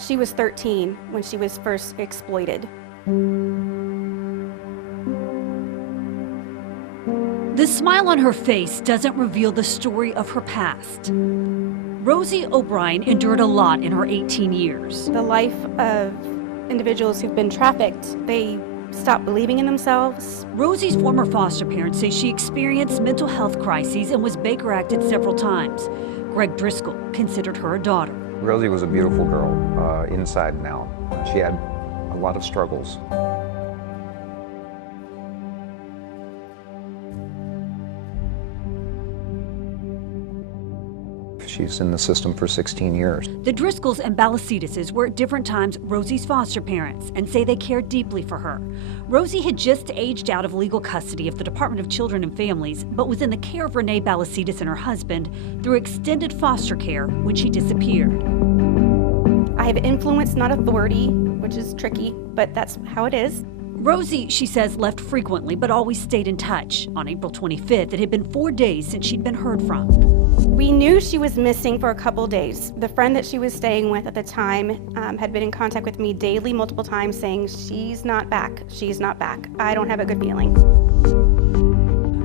She was 13 when she was first exploited. The smile on her face doesn't reveal the story of her past. Rosie O'Brien endured a lot in her 18 years. The life of individuals who've been trafficked, they stop believing in themselves. Rosie's former foster parents say she experienced mental health crises and was Baker acted several times. Greg Driscoll considered her a daughter. Rosie was a beautiful girl, inside and out. She had a lot of struggles. She's in the system for 16 years. The Driscolls and Balasidises were at different times Rosie's foster parents and say they cared deeply for her. Rosie had just aged out of legal custody of the Department of Children and Families, but was in the care of Renee Balasidis and her husband through extended foster care when she disappeared. I have influence, not authority, which is tricky, but that's how it is. Rosie, she says, left frequently but always stayed in touch. On April 25th, it had been 4 days since she'd been heard from. We knew she was missing for a couple days. The friend that she was staying with at the time had been in contact with me daily, multiple times, saying, she's not back, she's not back. I don't have a good feeling.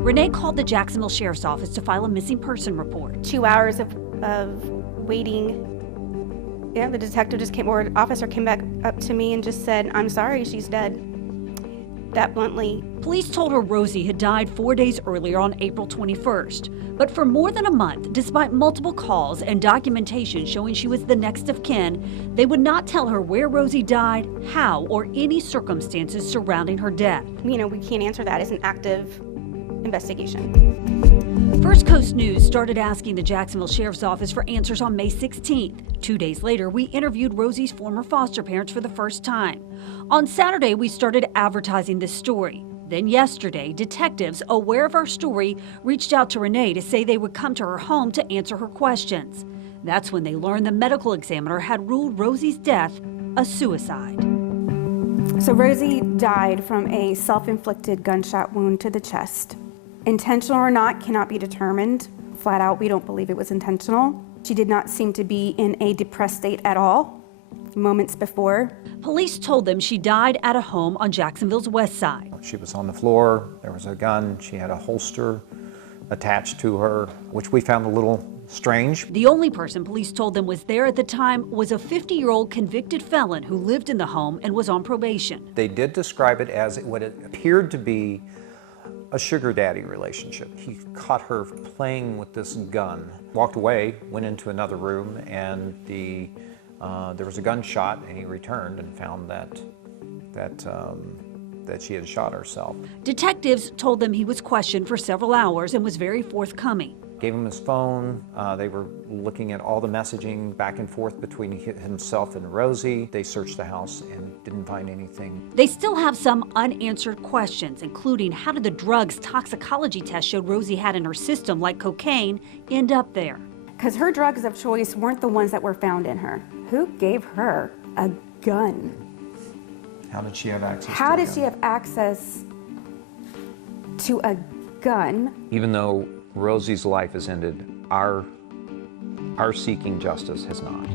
Renee called the Jacksonville Sheriff's Office to file a missing person report. 2 hours of waiting. Yeah, the detective just came, or officer came back up to me and just said, I'm sorry, she's dead. That bluntly. Police told her Rosie had died 4 days earlier on April 21st. But for more than a month, despite multiple calls and documentation showing she was the next of kin, they would not tell her where Rosie died, how, or any circumstances surrounding her death. You know, we can't answer that. It's an active investigation. First Coast News started asking the Jacksonville Sheriff's Office for answers on May 16th. 2 days later, we interviewed Rosie's former foster parents for the first time. On Saturday, we started advertising this story. Then yesterday, detectives, aware of our story, reached out to Renee to say they would come to her home to answer her questions. That's when they learned the medical examiner had ruled Rosie's death a suicide. So Rosie died from a self-inflicted gunshot wound to the chest. Intentional or not cannot be determined. Flat out, we don't believe it was intentional. She did not seem to be in a depressed state at all, moments before. Police told them she died at a home on Jacksonville's west side. She was on the floor, there was a gun, she had a holster attached to her, which we found a little strange. The only person police told them was there at the time was a 50-year-old convicted felon who lived in the home and was on probation. They did describe it as what it appeared to be a sugar daddy relationship. He caught her playing with this gun, walked away, went into another room, and there was a gunshot, and he returned and found that she had shot herself. Detectives told them he was questioned for several hours and was very forthcoming. Gave him his phone. They were looking at all the messaging back and forth between himself and Rosie. They searched the house and didn't find anything. They still have some unanswered questions, including how did the drugs toxicology test showed Rosie had in her system, like cocaine, end up there? Because her drugs of choice weren't the ones that were found in her. Who gave her a gun? How did she have access to a gun? How did she have access to a gun? Even though Rosie's life has ended, our seeking justice has not.